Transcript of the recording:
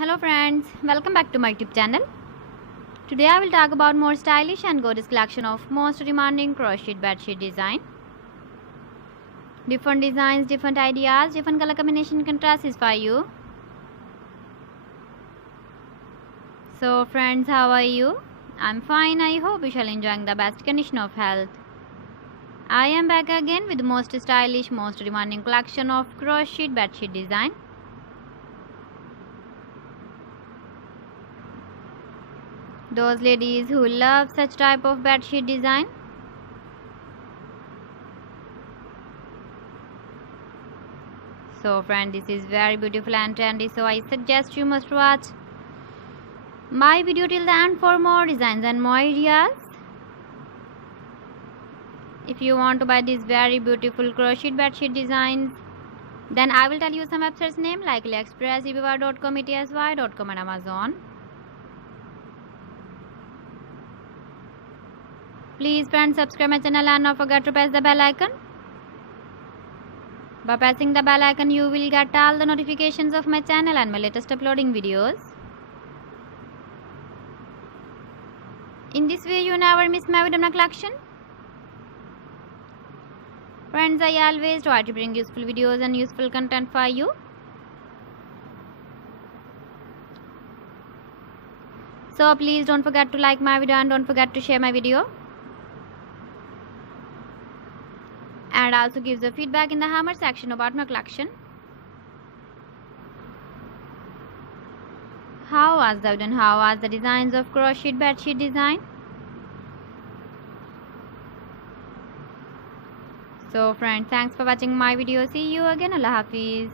Hello friends, welcome back to my YouTube channel. Today I will talk about more stylish and gorgeous collection of most demanding crocheted bedsheet design. Different designs, different ideas, different color combination can satisfy you. So friends, how are you? I'm fine. I hope you shall enjoying the best condition of health. I am back again with the most stylish, most demanding collection of crocheted bedsheet design. Those ladies who love such type of bedsheet design. So friend, this is very beautiful and trendy, so I suggest you must watch my video till the end for more designs and more ideas. If you want to buy these very beautiful crocheted bedsheet designs, then I will tell you some websites name like AliExpress, eBay.com, ETSY.com and Amazon. Please friends, subscribe my channel and don't forget to press the bell icon. By pressing the bell icon, you will get all the notifications of my channel and my latest uploading videos. In this way, you never miss my video collection. Friends, I always try to bring useful videos and useful content for you. So please don't forget to like my video and don't forget to share my video. And also give the feedback in the comment section about my collection. How was the video and how was the designs of crocheted bedsheet design? So friends, thanks for watching my video. See you again. Allah Hafiz.